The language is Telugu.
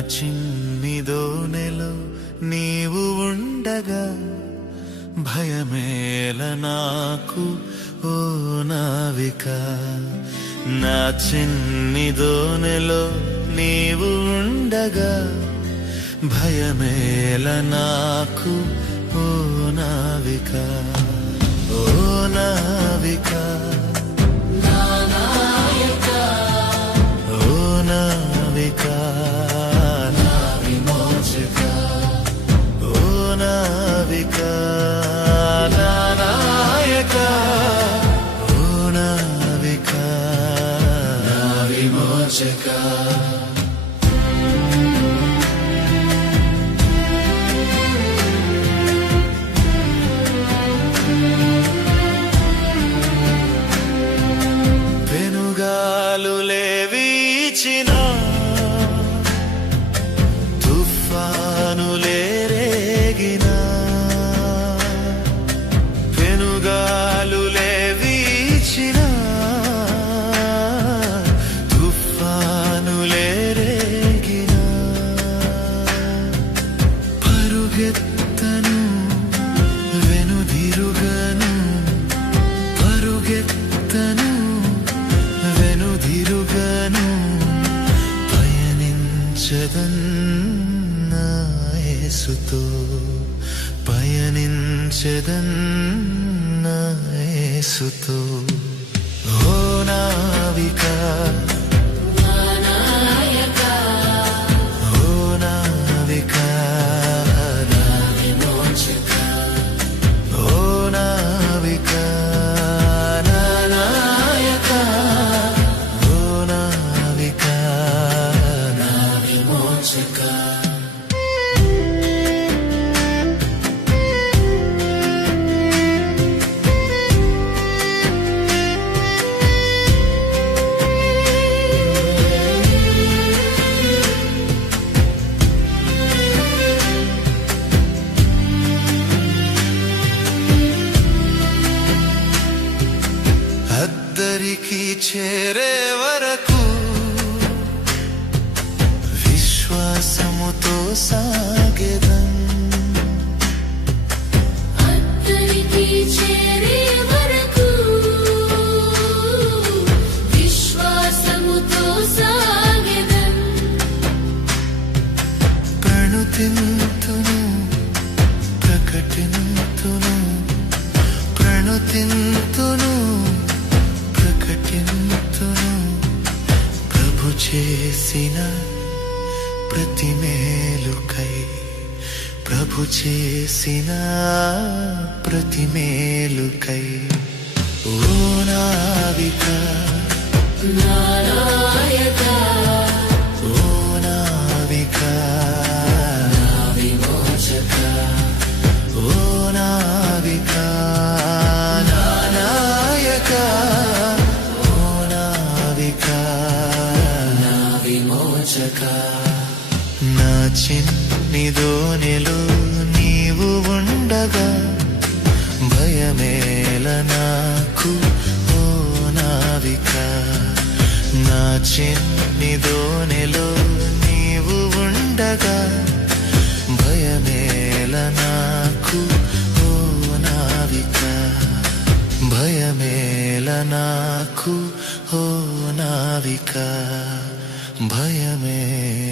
చిన్నిదో నెలు నీవు ఉండగా భయమేల నాకు ఓ నావిక. నా చిన్నిదో నెలు నీవు ఉండగా భయమేల నాకు ఓ నావిక. ఓ నావికా. తుఫానులే పరుగెత్తను వెనుదిరుగను పరుగెత్తను వెనుదిరుగను పయనించదన్న యేసుతో Africa. ప్రణుతింతును ప్రకటింతును ప్రణుతింతును ప్రకటింతును ప్రభు చేసిన ప్రతి మేలుకై ప్రభు చేసిన ప్రతి మేలుకై. ఓ నావిక నారాయణ దోనెలో నీవు ఉండగా భయమేల నాకు ఓ నావిక. నా చిన్ని దోనెలో నీవు ఉండగా భయమేల నాకు ఓ నావిక. భయమేల నాకు ఓ నావిక. భయమే